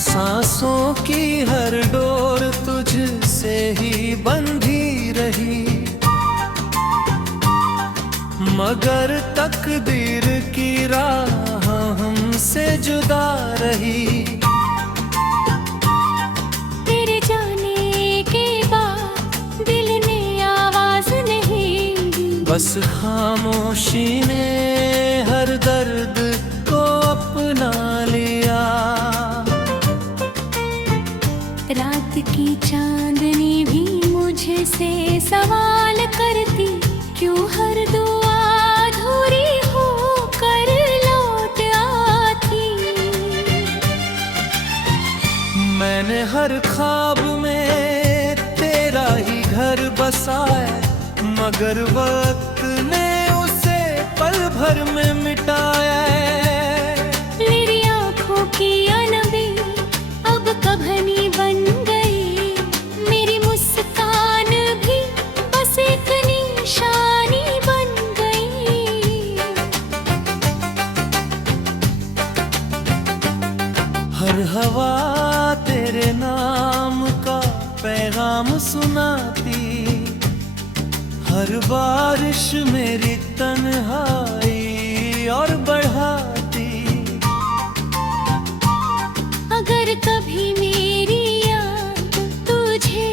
सांसों की हर डोर तुझसे ही बंधी रही, मगर तकदीर की राह हमसे जुदा रही। तेरे जाने के बाद दिल ने आवाज नहीं, बस खामोशी ने हर दर्द को अपना लिया। रात की चांदनी भी मुझसे सवाल करती, क्यों हर दुआ अधूरी होकर लौट आती। मैंने हर ख्वाब में तेरा ही घर बसाया, मगर वक्त ने उसे पल भर में मिटाया। मेरी आँखों की अनबी अब कभनी बन गई, मेरी मुस्कान भी बस एक निशानी बन गई। हर हवा तेरे नाम का पैगाम सुनाती, हर बारिश मेरी तन्हाई और बढ़ाती। अगर कभी मेरी याद तुझे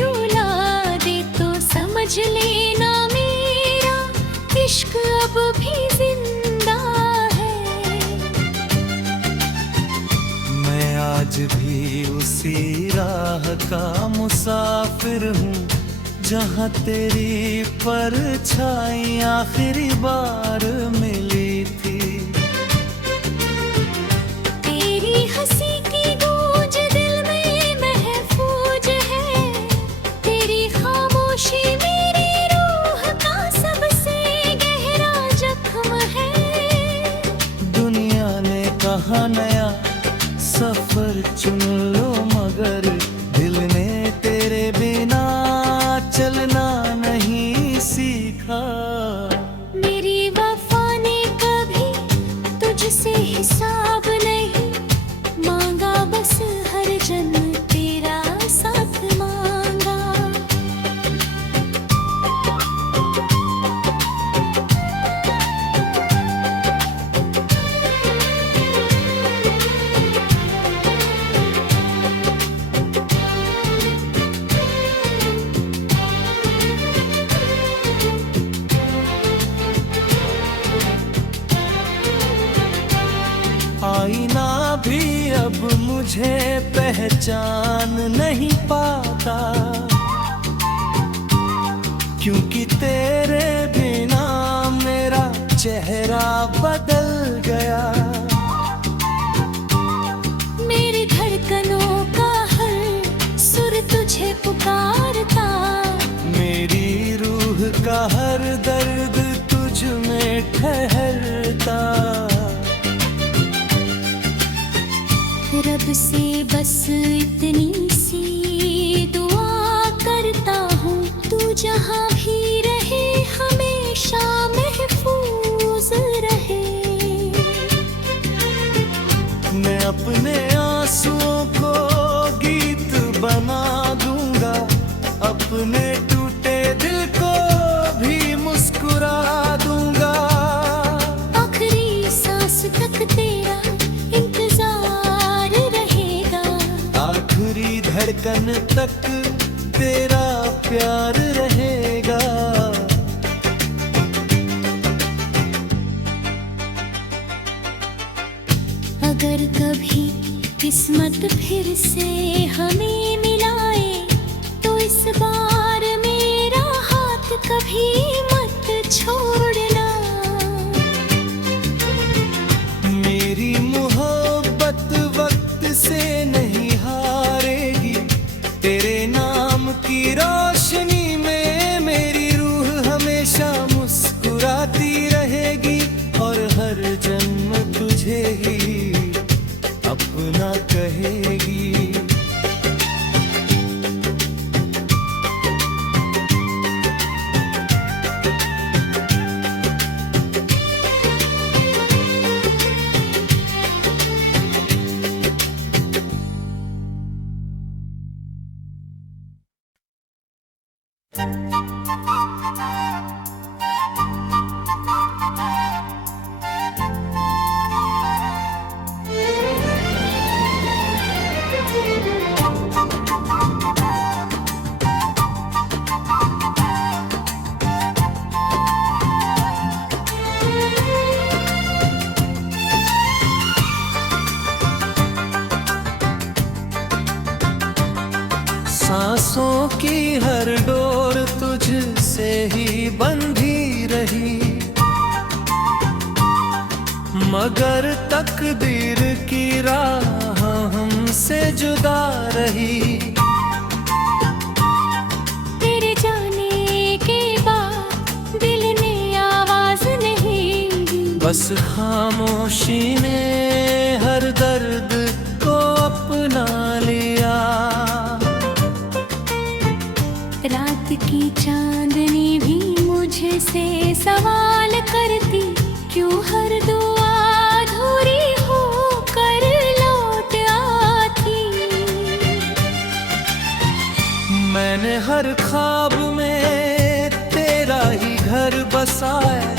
रुला दे तो समझ लेना मेरा इश्क अब भी जिंदा है। मैं आज भी उसी राह का मुसाफिर हूँ, जहाँ तेरी परछाई आखिरी बार मिली थी। तेरी हंसी की गूंज दिल में महफूज है, तेरी खामोशी मेरी रूह का सबसे गहरा जख्म है। दुनिया ने कहा नया सफर चुन लो, मगर दिल ने तेरे बिना चलना नहीं सीखा। मेरी वफा ने कभी तुझसे हिसाब नहीं मांगा, बस हर जन्म तेरा साथ मांगा। आईना भी अब मुझे पहचान नहीं पाता, क्योंकि तेरे बिना मेरा चेहरा बदल गया। मेरी धड़कनों का हर सुर तुझे पुकारता, मेरी रूह का हर दर्द तुझ में ठहरता। रब से बस इतनी सी दुआ करता हूँ, तू जहाँ भी रहे हमेशा महफूज रहे। मैं अपने आंसुओं को गीत बना दूंगा, अपने टूटे दिल को भी मुस्कुरा दूंगा। आखिरी सांस तक तेरा इंतजार रहेगा, आखिरी धड़कन तक तेरा प्यार रहेगा। अगर कभी किस्मत फिर से हमें मिलाए, तो इस बार मेरा हाथ कभी मत छोड़ना। मेरी मोहब्बत वक्त से नहीं हारेगी, सांसों की हर डोर तुझसे ही बंधी रही, मगर तकदीर की राह हमसे जुदा रही। तेरे जाने के बाद दिल ने आवाज नहीं दी, बस खामोशी ने हर दर्द को अपना लिया। रात की चांदनी भी मुझसे सवाल करती, क्यों हर दुआ अधूरी होकर लौट आती। मैंने हर ख्वाब में तेरा ही घर बसाया,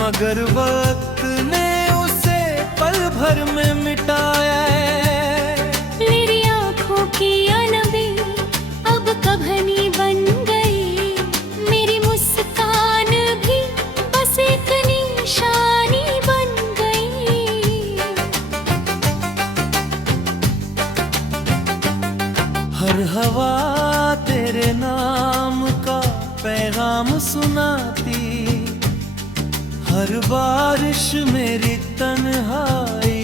मगर वक्त ने उसे पल भर में मिटाया। मेरी आँखों की अनबी अब कभनी बन गई, मेरी मुस्कान भी बस एक निशानी बन गई। हर हवा तेरे नाम का पैगाम सुनाती, हर बारिश मेरी तन्हाई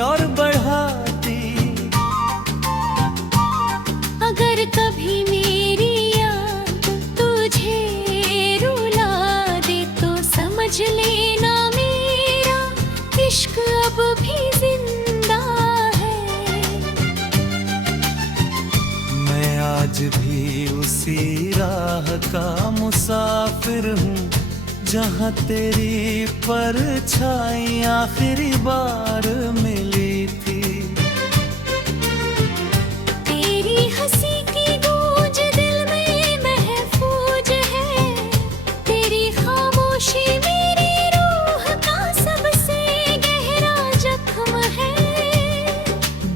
और बढ़ाती। अगर कभी मेरी याद तुझे रुला दे तो समझ लेना मेरा इश्क अब भी जिंदा है। मैं आज भी उसी राह का मुसाफिर हूँ, जहाँ तेरी परछाई आखिरी बार मिली थी। तेरी हंसी की गूंज दिल में महफूज है, तेरी खामोशी मेरी रूह का सबसे गहरा जख्म है।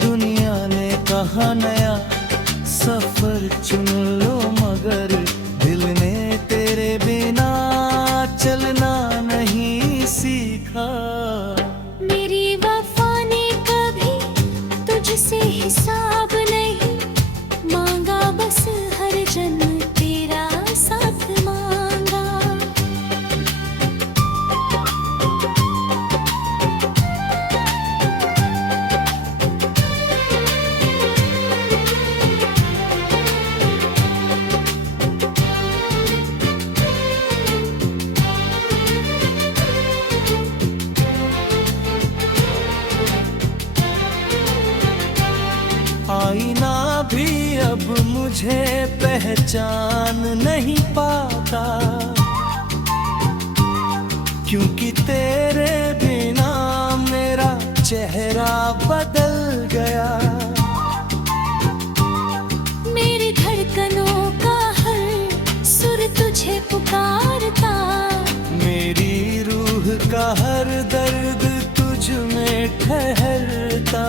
दुनिया ने कहा नया सफर चुन लो, मगर दिल ने तेरे बिना चलना नहीं सीखा। मेरी वफा ने कभी तुझसे हिसाब नहीं मांगा, बस हर जन्म तेरा साथ मांगा। आईना भी अब मुझे पहचान नहीं पाता, क्योंकि तेरे बिना मेरा चेहरा बदल गया। मेरी धड़कनों का हर सुर तुझे पुकारता, मेरी रूह का हर दर्द तुझ में ठहरता।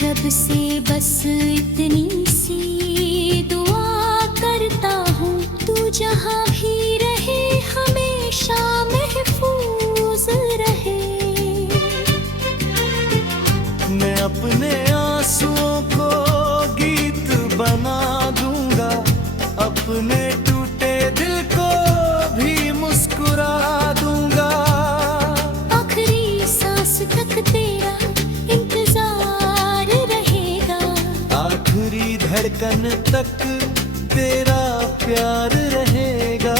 रब से बस इतनी सी दुआ करता हूँ, तू जहाँ भी रहे हमेशा महफूज रहे। मैं अपने आंसुओं को गीत बना दूंगा, अपने टूटे दिल को भी मुस्कुरा दूंगा। आखिरी सांस तक तेरा इंतजार रहेगा, आखिरी धड़कन तक तेरा प्यार रहेगा।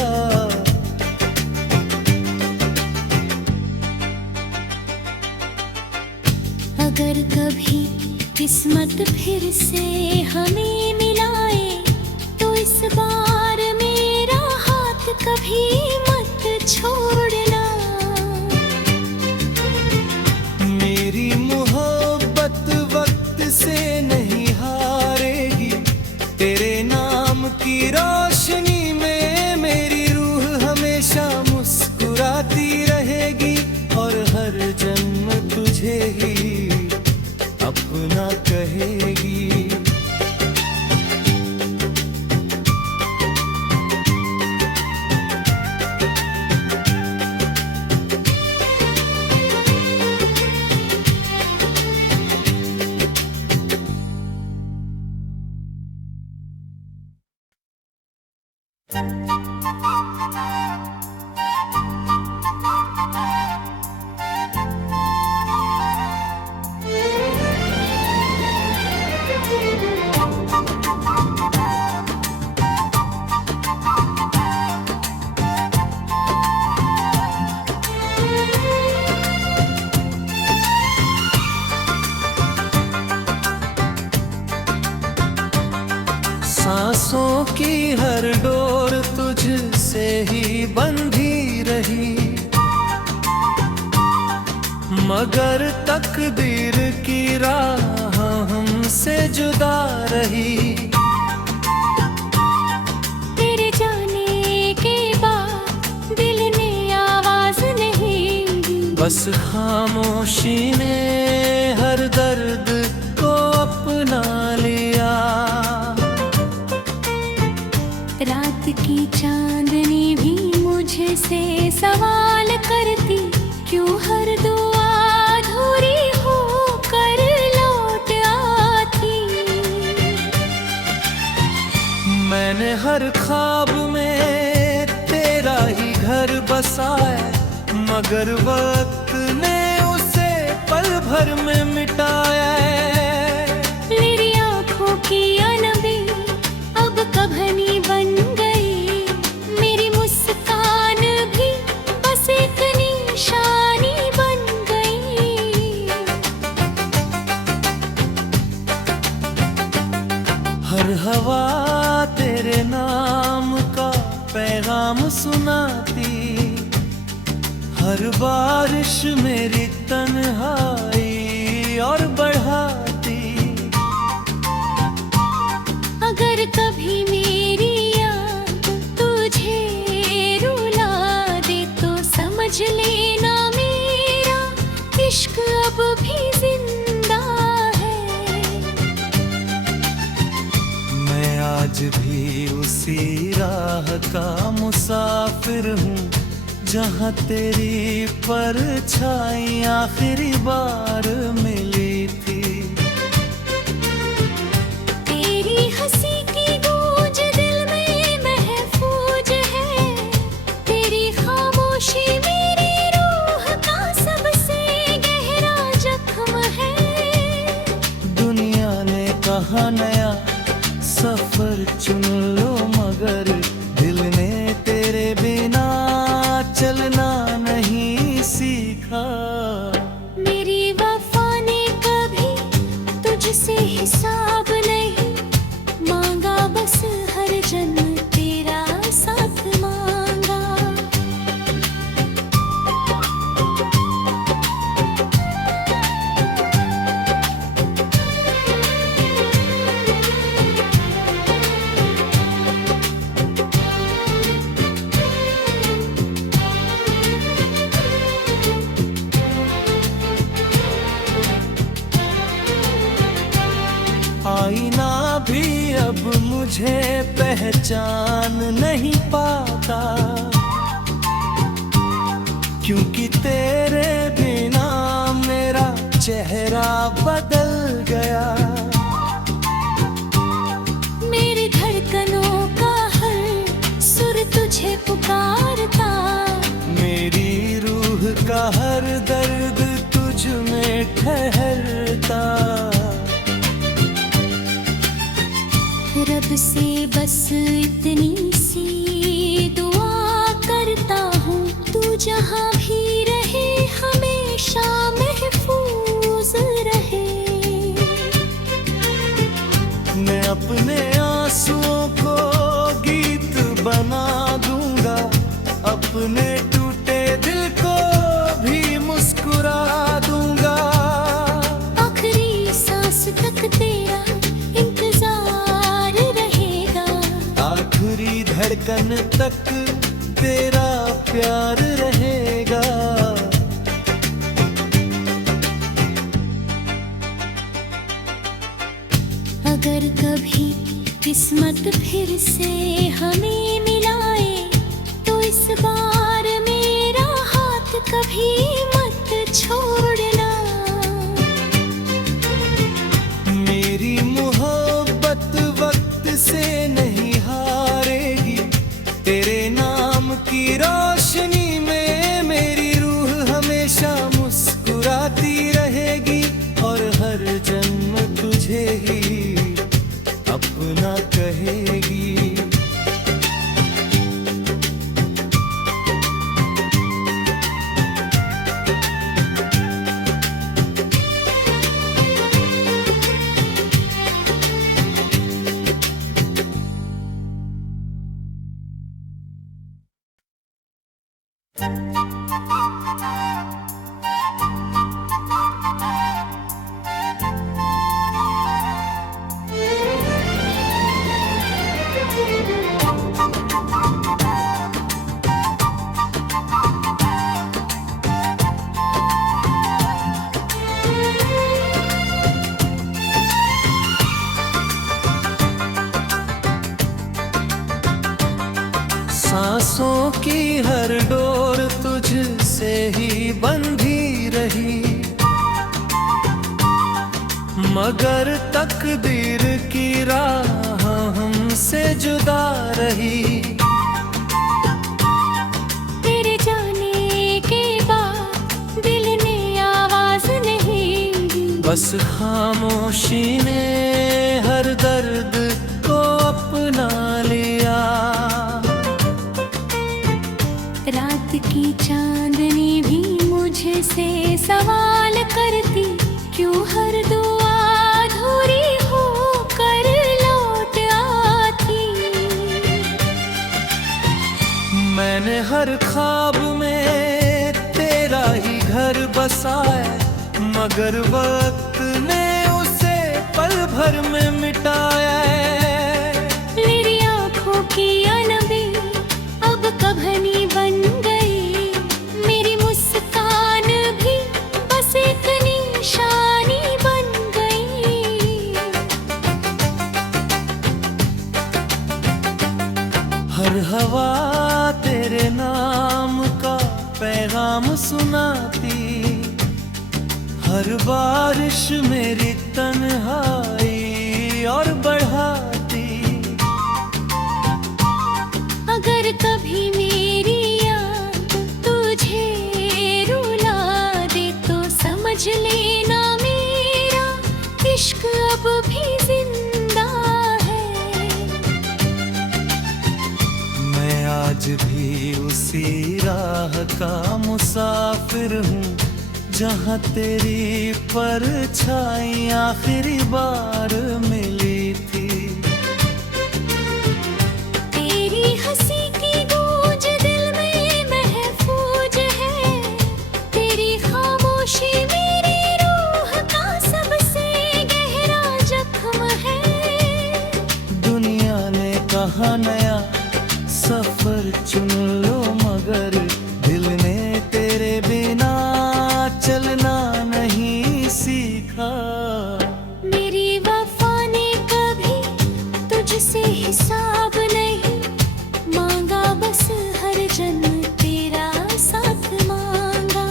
अगर कभी किस्मत फिर से हमें मिलाए तो इस बार मेरा हाथ कभी मत छोड़ना। मेरी मोहब्बत वक्त से नहीं हारेगी, तेरे नाम की रोशनी में मेरी रूह हमेशा मुस्कुराती रहेगी, और हर जन्म तुझे ही अपना कहेगी। सांसों की हर डोर तुझसे ही बंधी रही, मगर तकदीर की राह हमसे जुदा रही। तेरे जाने के बाद दिल ने आवाज नहीं दी, बस खामोशी ने हर दर्द को अपना लिया। रात की चांदनी भी मुझसे सवाल करती, क्यों हर दुआ अधूरी होकर लौट आती। मैंने हर ख्वाब में तेरा ही घर बसाया, मगर वक्त ने उसे पल भर में मिटाया। मेरी आँखों की अनबी अब कभनी बन गई, मेरी मुस्कान भी बस एक निशानी बन गई। हर हवा तेरे नाम का पैगाम सुनाती, हर बारिश मेरी तन्हाई और बढ़ाती। अगर कभी मेरी याद तुझे रुला दे तो समझ लेना मेरा इश्क अब भी जिंदा है। मैं आज भी उसी राह का मुसाफिर हूँ, जहाँ तेरी परछाई आखिरी बार मिली थी। तेरी हंसी की गूंज दिल में महफूज है, तेरी खामोशी मेरी रूह का सबसे गहरा जख्म है। दुनिया ने कहा नया सफर चुन लो, मगर दिल ने तेरे बिना चलना नहीं सीखा। मेरी वफा ने कभी तुझसे हिसाब नहीं मांगा, बस हर जन्म तेरा साथ मांगा। आईना भी अब मुझे पहचान नहीं पाता, क्योंकि तेरे बिना मेरा चेहरा बदल गया। मेरी धड़कनों का हर सुर तुझे पुकारता, मेरी रूह का हर दर्द तुझ में ठहरता। रब से बस इतनी सी दुआ करता हूँ, तू जहाँ भी रहे हमेशा महफूज रहे। मैं अपने आंसुओं को गीत बना दूंगा, अपने टूटे दिल को भी मुस्कुरा दूंगा। आखिरी सांस तक तेरा इंतजार रहेगा, आखिरी धड़कन तक तेरा प्यार रहेगा। अगर कभी किस्मत फिर से हमें मिलाए तो इस बार मेरा हाथ कभी मत छोड़ना। मेरी मोहब्बत वक्त से नहीं हारेगी, तेरे नाम की रोशनी में मेरी रूह हमेशा मुस्कुराती रहेगी, और हर जन्म तुझे ही अपना कहेगी। की हर डोर तुझसे ही बंधी रही, मगर तकदीर की राह हमसे जुदा रही। तेरे जाने के बाद दिल ने आवाज नहीं, बस खामोशी ने हर दर्द को अपना लिया। रात की चांदनी भी मुझसे सवाल करती, क्यों हर दुआ अधूरी होकर लौट आती। मैंने हर ख्वाब में तेरा ही घर बसाया, मगर वक्त ने उसे पल भर में मिटाया। मेरी आँखों की अनबी अब कभनी बन गई, मेरी मुस्कान भी बस एक निशानी बन गई। हर हवा तेरे नाम का पैगाम सुनाती, हर बारिश मेरी तन्हाई और बढ़ाती। अगर कभी मेरी याद तुझे रुला दे तो समझ लेना मेरा इश्क अब भी जिंदा है। मैं आज भी उसी राह का मुसाफिर हूँ, जहाँ तेरी परछाई आखिरी बार मिली थी। तेरी हंसी की गूंज दिल में महफूज है, तेरी खामोशी मेरी रूह का सबसे गहरा जख्म है। दुनिया ने कहा नया सफर चुन लो, मगर दिल ने तेरे बिना चलना नहीं सीखा। मेरी वफा ने कभी तुझसे हिसाब नहीं मांगा, बस हर जन्म तेरा साथ मांगा।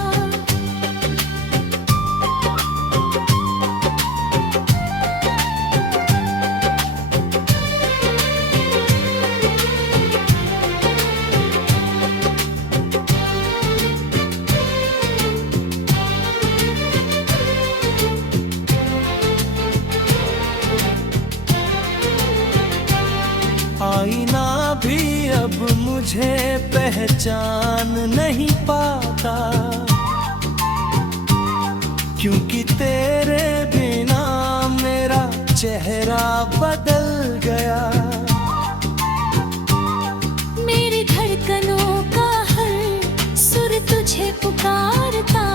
आईना भी अब मुझे पहचान नहीं पाता, क्योंकि तेरे बिना मेरा चेहरा बदल गया। मेरी धड़कनों का हर सुर तुझे पुकारता,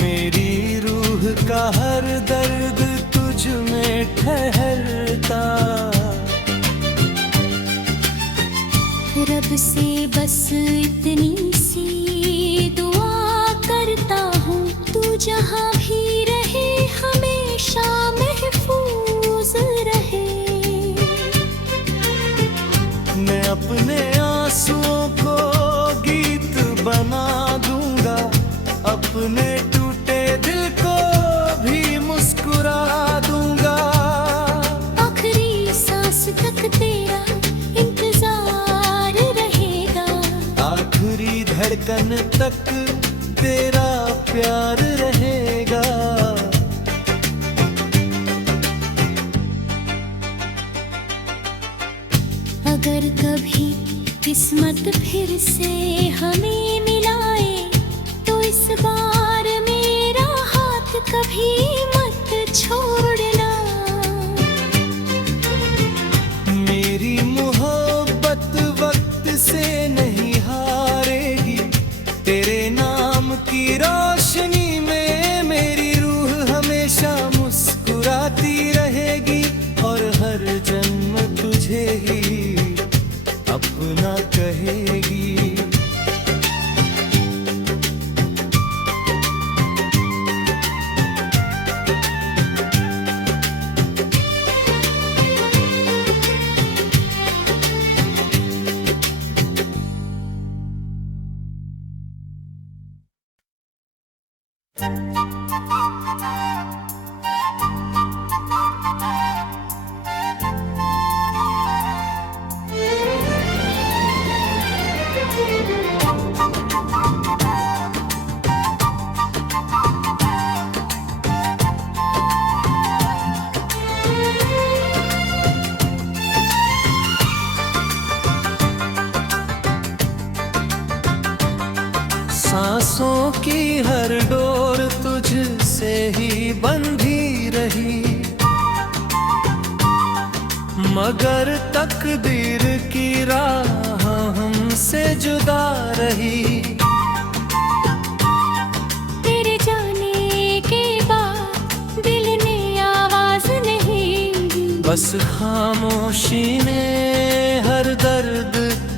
मेरी रूह का हर दर्द तुझ में ठहरता। रब से बस इतनी सी दुआ करता हूँ, तू जहाँ भी रहे हमेशा महफूज रहे। मैं अपने आंसुओं को गीत बना दूंगा, अपने टूटे दिल को भी मुस्कुरा दूंगा। आखिरी सांस तक तेरा इंतजार रहेगा, आखिरी धड़कन तक तेरा प्यार रहेगा। अगर कभी किस्मत फिर से हमें मिलाए तो इस बार मेरा हाथ कभी मत छोड़ना। मेरी मोहब्बत वक्त से नहीं हारेगी, तेरे नाम की रोशनी में मेरी रूह हमेशा मुस्कुराती रहेगी, और हर जन्म तुझे ही अपना कहेगी। रही, मगर तकदीर की राह हमसे जुदा रही। तेरे जाने के बाद दिल ने आवाज नहीं दी, बस खामोशी ने हर दर्द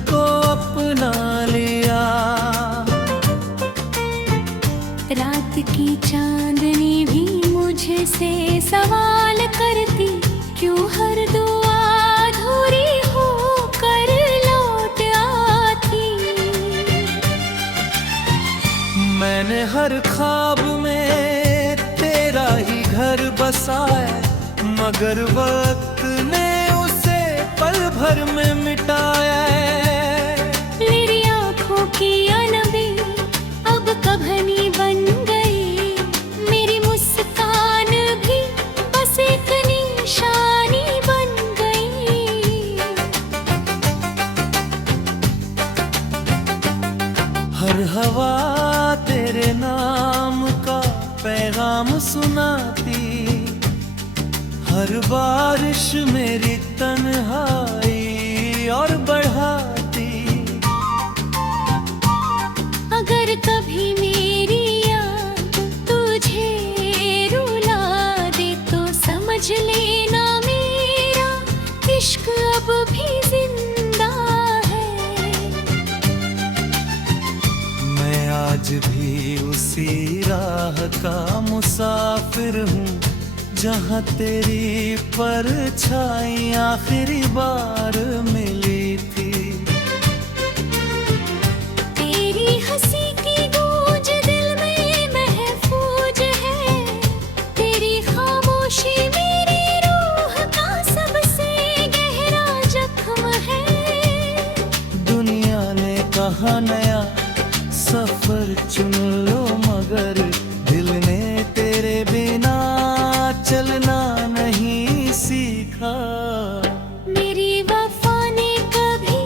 को अपना लिया। रात की चांदनी भी मुझसे सवाल करती, क्यों हर दुआ अधूरी होकर लौट आती। मैंने हर ख्वाब में तेरा ही घर बसाया, मगर वक्त ने उसे पल भर में मिटाया। मेरी आँखों की अनबी अब कभनी बन गई, मेरी मुस्कान भी बस एक निशानी बन गई। हर हवा तेरे नाम का पैगाम सुनाती, हर बारिश मेरी तन्हाई और बढ़ाती। अगर कभी मेरी याद तुझे रुला दे तो समझ लेना मेरा इश्क अब भी जिंदा है। मैं आज भी उसी राह का मुसाफिर हूँ, जहाँ तेरी परछाई आखिरी बार मिली थी। तेरी हंसी की गूंज दिल में महफूज है, तेरी खामोशी मेरी रूह का सबसे गहरा जख्म है। दुनिया ने कहा नया सफर चुन लो, मगर दिल ने तेरे बिना चलना नहीं सीखा। मेरी वफा ने कभी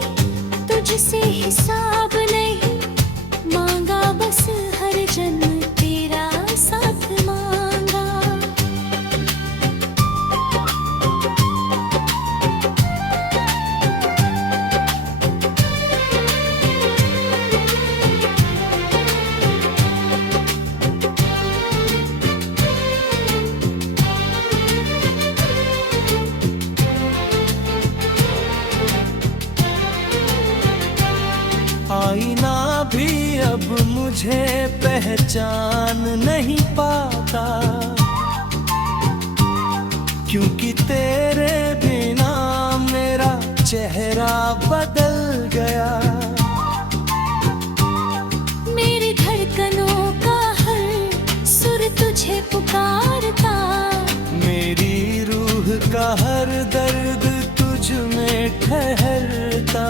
तुझसे हिसाब नहीं मांगा, बस हर जन्म तेरा साथ मांगा। आईना भी अब मुझे पहचान नहीं पाता, क्योंकि तेरे बिना मेरा चेहरा बदल गया। मेरी धड़कनों का हर सुर तुझे पुकारता, मेरी रूह का हर दर्द तुझ में ठहरता।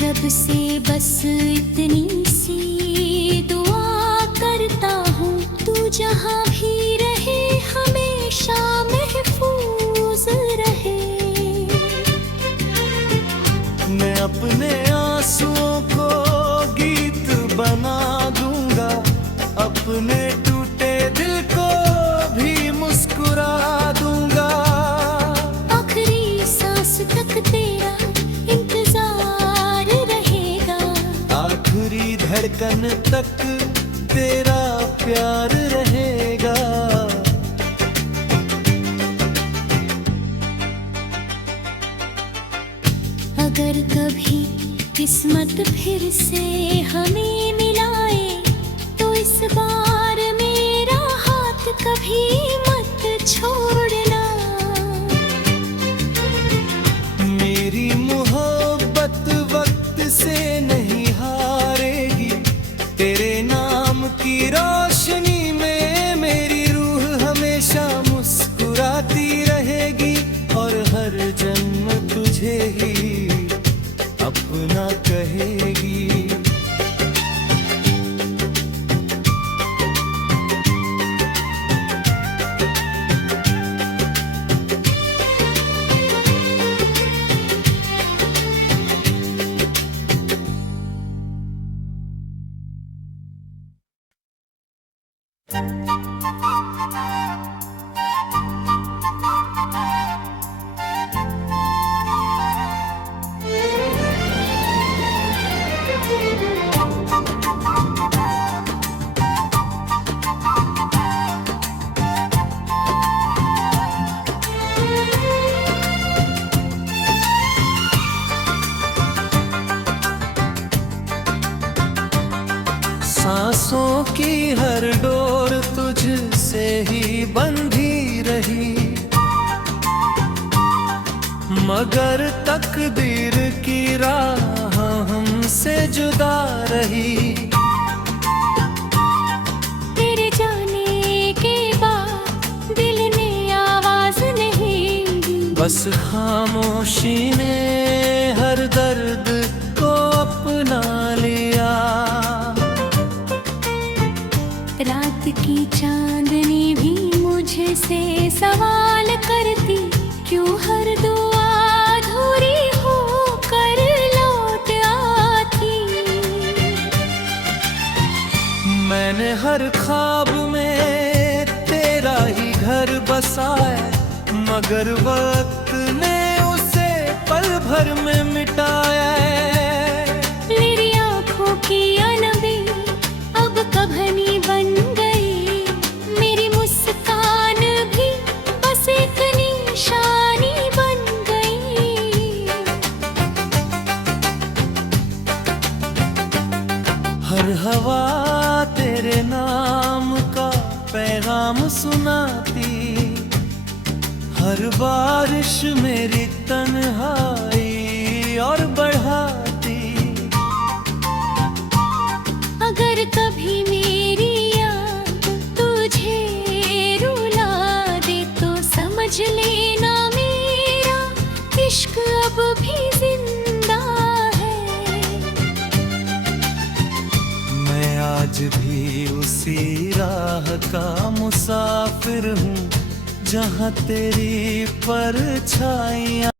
रब से बस इतनी सी दुआ करता हूँ, तू जहाँ भी रहे हमेशा महफूज रहे। मैं अपने आंसुओं को गीत बना दूंगा, अपने टूटे दिल को भी मुस्कुरा दूंगा। आखिरी सांस तक तेरा इंतजार रहेगा, आखिरी धड़कन तक तेरा प्यार रहेगा। अगर कभी किस्मत फिर से हमें मिलाए तो इस बार मेरा हाथ कभी मत छोड़ना। मेरी मोहब्बत वक्त से नहीं हारेगी, तेरे नाम की रोशनी में मेरी रूह हमेशा मुस्कुराती रहेगी, और हर जन्म तुझे ही अपना कहेगी। सांसों की हर डोर तुझसे ही बंधी रही, मगर तकदीर की राह हमसे जुदा रही। तेरे जाने के बाद दिल ने आवाज नहीं, बस खामोशी ने हर दर्द को अपना लिया। रात की चांदनी भी मुझसे सवाल करती, क्यों हर दुआ अधूरी होकर लौट आती। मैंने हर ख्वाब में तेरा ही घर बसाया, मगर वक्त ने उसे पल भर में मिटाया। मेरी आँखों की अनबी अब कभनी बन गई, मेरी मुस्कान भी बस एक निशानी बन गई। हर हवा तेरे नाम का पैगाम सुनाती, हर बारिश मेरी तन्हाई और बढ़ाती। अगर कभी मेरी याद तुझे रुला दे तो समझ लेना मेरा इश्क अब भी जिंदा है। मैं आज भी उसी राह का मुसाफिर हूँ, जहाँ तेरी परछाइयाँ